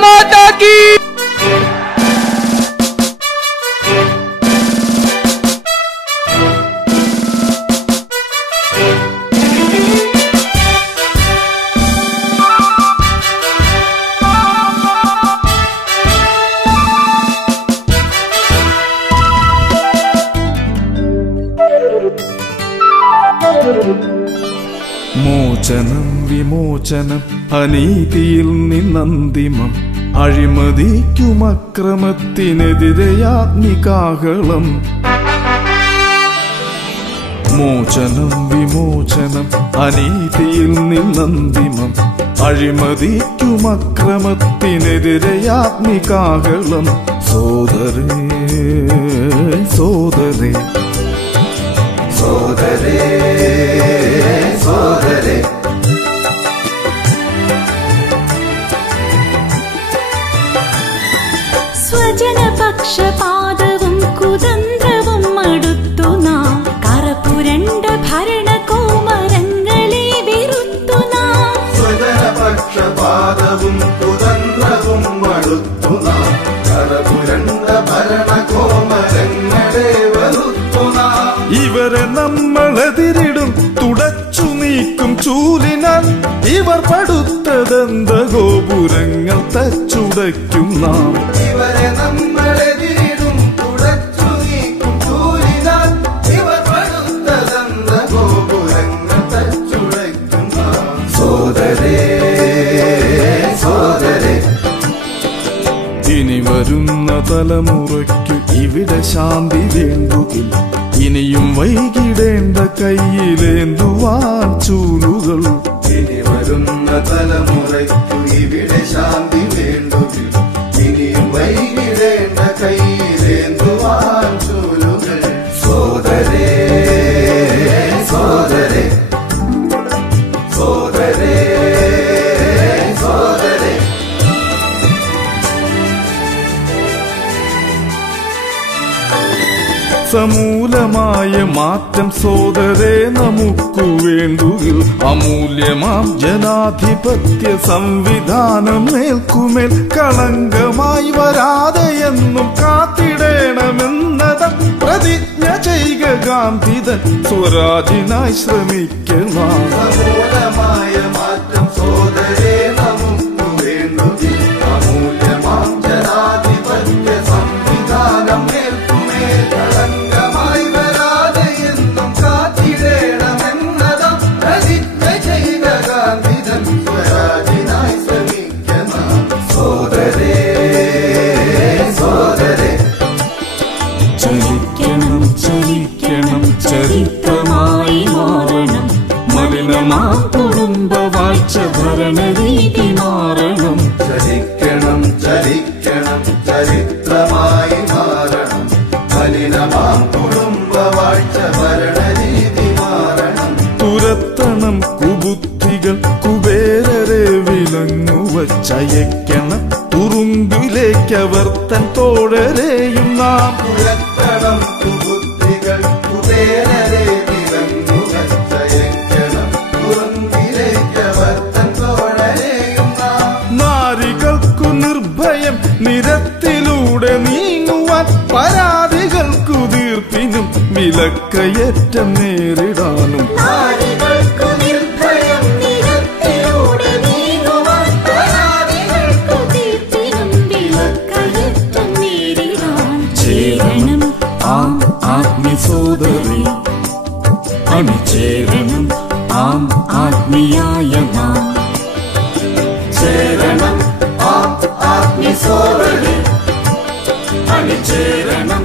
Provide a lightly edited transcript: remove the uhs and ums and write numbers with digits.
माता की। മോചനം വിമോചനം അനീതിയിൽ നിന്നന്തിമം അഴിമതിക്കും അക്രമത്തിനെതിരെയാഗ്നികാഹളം. മോചനം വിമോചനം അനീതിയിൽ നിന്നന്തിമം അഴിമതിക്കും അക്രമത്തിനെതിരെയാഗ്നികാഹളം. സോദരേ സോദരേ സോദരേ സോദരേ സ്വജനപക്ഷപാതവും കുതന്ത്രവും മടുത്തു നാം കറപുരണ്ട ഭരണകോമരങ്ങളെ വെറുത്തു നാം. സ്വജനപക്ഷപാതവും കുതന്ത്രവും മടുത്തു നാം കറപുരണ്ട ഭരണകോമരങ്ങളെ വെറുത്തു നാം. ഇവരെ നമ്മളെതിരിടും തുടച്ചു നീക്കും ചൂലിനാൽ ഇവർ പടുത്തതെന്ത ഗോപുരങ്ങൾ തച്ചുടയ്ക്കും നാം. ഇവരെ നമ്മളെതിരിടും തുടച്ചു നീക്കും ചൂലിനാൽ ഇവർ പടുത്തതെന്ത ഗോപുരങ്ങൾ തച്ചുടയ്ക്കും നാം. സോദരേ സോദരേ ഇനി വരുന്ന തലമുറയ്ക്കു ഇവിടെ ശാന്തി വേണ്ടുകിൽ ഇനിയും വൈകിടേണ്ട കയ്യിലേന്തുവാൻ ചൂലുകൾ. ഇനി വരുന്ന തലമുറയ്ക്കു ഇവിടെ ശാന്തി വേണ്ടുകിൽ ഇനിയും വൈകിടേണ്ട കയ്യിലേന്തുവാൻ ചൂലുകൾ. സോദരേ സോദരേ സോദരേ സോദരേ സമൂലമായ മാറ്റം സോദരേ നമുക്കു വേണ്ടുകിൽ അമൂല്യമാം ജനാധിപത്യ സംവിധാനം മേൽക്കുമേൽ കളങ്കമായി വരാതെ എന്നും കാത്തിടേണമെന്നതും പ്രതിജ്ഞ ചെയ്യുക ഗാന്ധിതൻ സ്വരാജിനായി ശ്രമിക്കണം. സമൂലമായ മാറ്റം സോദരേ നമുക്കു വേണ്ടുകിൽ അമൂല്യമാം ജനാധിപത്യ സംവിധാനം മേൽക്കുമേൽ കളങ്കമായി വരാതെ എന്നും കാത്തിടേണമെന്നതും പ്രതിജ്ഞ ചെയ്ത ഗാന്ധിതൻ സ്വരാജിനായി ശ്രമിക്കണം. സോദരേ സോദരേ ചലിക്കണം ചലിക്കണം ചരിത്രമായി മാറണം. മലിനമാം കുടുംബവാഴ്ച ഭരണരീതി മാറണം. ചലിക്കണം ചലിക്കണം ചരിത്രമായി മാറണം. മലിനമാം കുടുംബവാഴ്ച ഭരണരീതി മാറണം. തുരത്തണം കുബുദ്ധികൾ കുബേരരെ വിലങ്ങുവച്ചയക്കണം. തുറുങ്കിലേക്കവർ തൻ തോഴരെയും നാം. തുരത്തണം കുബുദ്ധികൾ കുബേരരെ വിലങ്ങുവച്ചയക്കണം. തുറുങ്കിലേക്കവർ തൻ തോഴരെയും നാം. നാരികൾക്കു നിർഭയം നിരത്തിലൂടെ നീങ്ങുവാൻ പരാതികൾക്കു തീർപ്പിനും വിലക്കയറ്റം നേരിടാനും. നാരികൾക്കു നിർഭയം നിരത്തിലൂടെ നീങ്ങുവാൻ പരാതികൾക്കു തീർപ്പിനും വിലക്കയറ്റം നേരിടാൻ. ചേരണം ആം ആത്മീയ സോദരേ അണിചേരണം ആം ആത്മീയായ നാം. ചേരണം ആം ആത്മീയ സോദരേ അണിചേരണം